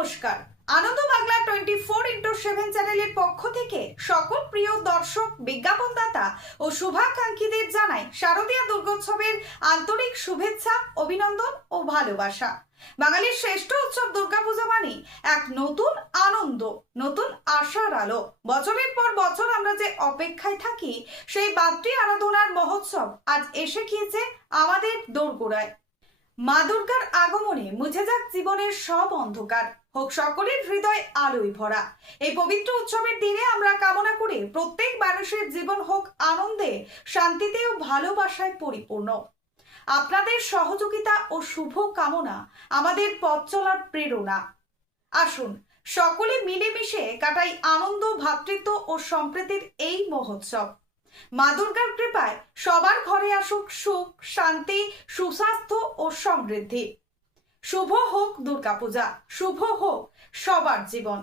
নমস্কার, আনন্দ বাংলা 24x7 চ্যানেলের পক্ষ থেকে সকল প্রিয় দর্শক, বিজ্ঞাপনদাতা ও শুভাকাঙ্ক্ষীদের জানাই শারদীয় দুর্গোৎসবের আন্তরিক শুভেচ্ছা, অভিনন্দন ও ভালোবাসা। বাঙালির শ্রেষ্ঠ উৎসব দুর্গাপূজা মানে এক নতুন আনন্দ, নতুন আশার আলো। বছরের পর বছর আমরা যে অপেক্ষায় থাকি, সেই মাতৃ আরাধনার মহোৎসব আজ এসে গিয়েছে আমাদের দোরগোড়ায়। মা দুর্গার আগমনে মুছে যাক জীবনের সব অন্ধকার, হোক সকলের হৃদয় আলোয় ভরা। এই পবিত্র উৎসবের দিনে আমরা কামনা করি প্রত্যেক মানুষের জীবন হোক আনন্দে, শান্তিতে ও ভালোবাসায় পরিপূর্ণ। আপনাদের সহযোগিতা ও শুভ কামনা আমাদের পথ চলার প্রেরণা। আসুন সকলে মিলেমিশে কাটাই আনন্দ, ভ্রাতৃত্ব ও সম্প্রীতির এই মহোৎসব। মা দুর্গার কৃপায় সবার ঘরে আসুক সুখ, শান্তি, সুস্বাস্থ্য ও সমৃদ্ধি। শুভ হোক দুর্গাপূজা, শুভ হোক সবার জীবন।